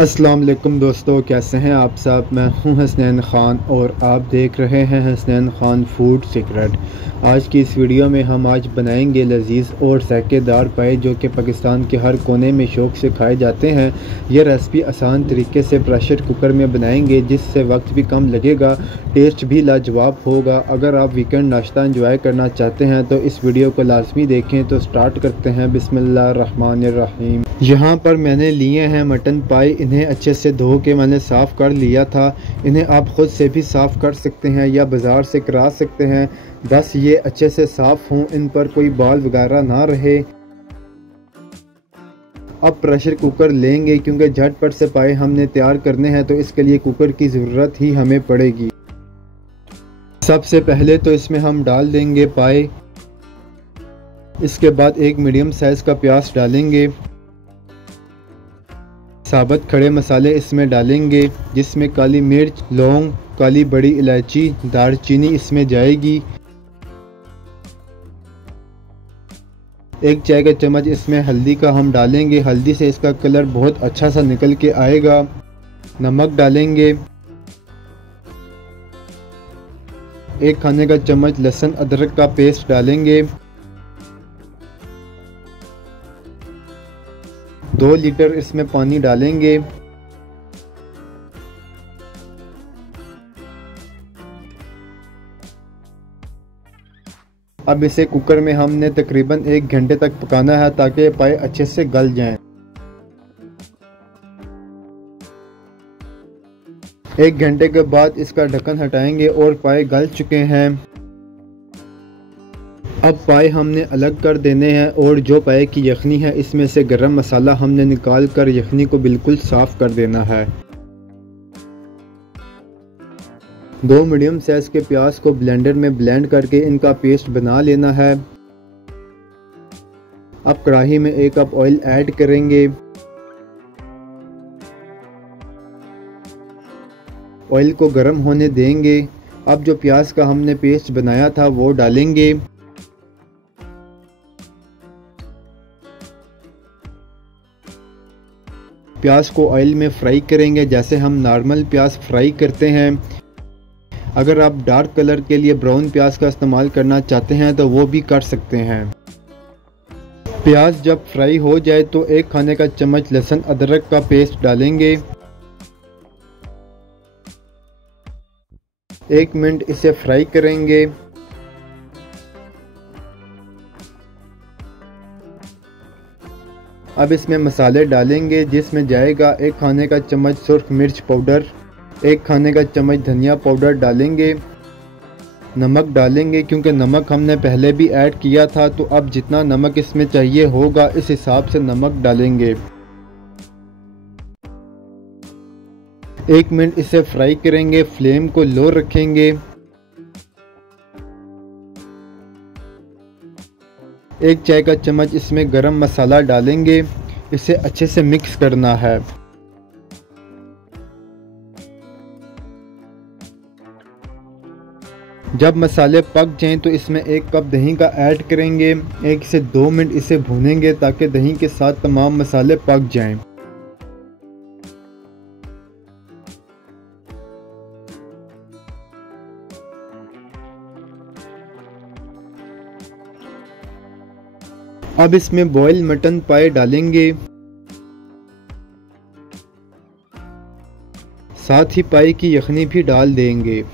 अस्सलाम वालेकुम दोस्तों, कैसे हैं आप सब। मैं हूं हसनैन ख़ान और आप देख रहे हैं हसनैन ख़ान फूड सीक्रेट। आज की इस वीडियो में हम आज बनाएंगे लजीज़ और ज़ायकेदार पाए जो कि पाकिस्तान के हर कोने में शौक़ से खाए जाते हैं। यह रेसिपी आसान तरीके से प्रेशर कुकर में बनाएंगे जिससे वक्त भी कम लगेगा, टेस्ट भी लाजवाब होगा। अगर आप वीकेंड नाश्ता एंजॉय करना चाहते हैं तो इस वीडियो को लाजमी देखें। तो स्टार्ट करते हैं। बिस्मिल्लाहिर्रहमानिर्रहीम। यहाँ पर मैंने लिए हैं मटन पाए। इन्हें अच्छे से धो के मैंने साफ़ कर लिया था। इन्हें आप ख़ुद से भी साफ़ कर सकते हैं या बाज़ार से करा सकते हैं, बस ये अच्छे से साफ़ हों, इन पर कोई बाल वगैरह ना रहे। अब प्रेशर कुकर लेंगे क्योंकि झटपट से पाए हमने तैयार करने हैं तो इसके लिए कुकर की ज़रूरत ही हमें पड़ेगी। सबसे पहले तो इसमें हम डाल देंगे पाए। इसके बाद एक मीडियम साइज़ का प्याज डालेंगे। साबुत खड़े मसाले इसमें डालेंगे जिसमें काली मिर्च, लौंग, काली बड़ी इलायची, दालचीनी इसमें जाएगी। एक चाय का चम्मच इसमें हल्दी का हम डालेंगे। हल्दी से इसका कलर बहुत अच्छा सा निकल के आएगा। नमक डालेंगे। एक खाने का चम्मच लहसुन अदरक का पेस्ट डालेंगे। 2 लीटर इसमें पानी डालेंगे। अब इसे कुकर में हमने तकरीबन 1 घंटे तक पकाना है ताकि पाए अच्छे से गल जाएं। 1 घंटे के बाद इसका ढक्कन हटाएंगे और पाए गल चुके हैं। अब पाए हमने अलग कर देने हैं और जो पाए की यखनी है इसमें से गरम मसाला हमने निकाल कर यखनी को बिल्कुल साफ़ कर देना है। 2 मीडियम साइज़ के प्याज को ब्लेंडर में ब्लेंड करके इनका पेस्ट बना लेना है। अब कढ़ाई में 1 कप ऑयल ऐड करेंगे। ऑयल को गर्म होने देंगे। अब जो प्याज का हमने पेस्ट बनाया था वो डालेंगे। प्याज को ऑयल में फ्राई करेंगे जैसे हम नॉर्मल प्याज फ्राई करते हैं। अगर आप डार्क कलर के लिए ब्राउन प्याज का इस्तेमाल करना चाहते हैं तो वो भी कर सकते हैं। प्याज जब फ्राई हो जाए तो 1 खाने का चम्मच लहसुन अदरक का पेस्ट डालेंगे। 1 मिनट इसे फ्राई करेंगे। अब इसमें मसाले डालेंगे जिसमें जाएगा 1 खाने का चम्मच सुर्ख मिर्च पाउडर, 1 खाने का चम्मच धनिया पाउडर डालेंगे। नमक डालेंगे क्योंकि नमक हमने पहले भी ऐड किया था, तो अब जितना नमक इसमें चाहिए होगा इस हिसाब से नमक डालेंगे। 1 मिनट इसे फ्राई करेंगे। फ्लेम को लो रखेंगे। 1 चाय का चम्मच इसमें गरम मसाला डालेंगे। इसे अच्छे से मिक्स करना है। जब मसाले पक जाएं तो इसमें 1 कप दही का ऐड करेंगे। 1 से 2 मिनट इसे भूनेंगे ताकि दही के साथ तमाम मसाले पक जाएं। अब इसमें बॉयल मटन पाए डालेंगे। साथ ही पाए की यखनी भी डाल देंगे।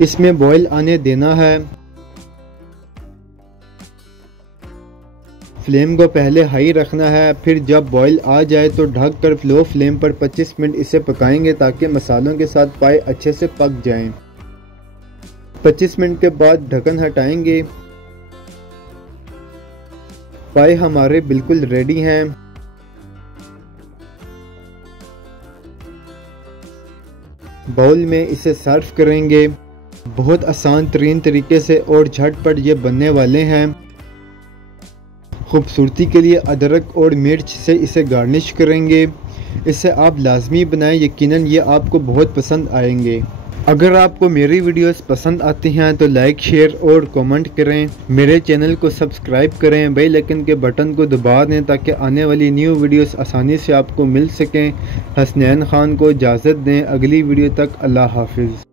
इसमें बॉयल आने देना है। फ्लेम को पहले हाई रखना है, फिर जब बॉयल आ जाए तो ढक कर लो फ्लेम पर 25 मिनट इसे पकाएंगे ताकि मसालों के साथ पाए अच्छे से पक जाएं। 25 मिनट के बाद ढक्कन हटाएंगे। पाए हमारे बिल्कुल रेडी हैं। बाउल में इसे सर्व करेंगे। बहुत आसान तरीन तरीके से और झटपट ये बनने वाले हैं। खूबसूरती के लिए अदरक और मिर्च से इसे गार्निश करेंगे। इसे आप लाजमी बनाएं, यकीनन ये आपको बहुत पसंद आएंगे। अगर आपको मेरी वीडियोस पसंद आती हैं तो लाइक, शेयर और कमेंट करें। मेरे चैनल को सब्सक्राइब करें, बेल आइकन के बटन को दबा दें ताकि आने वाली न्यू वीडियोस आसानी से आपको मिल सकें। हसनैन खान को इजाज़त दें, अगली वीडियो तक अल्लाह हाफिज़।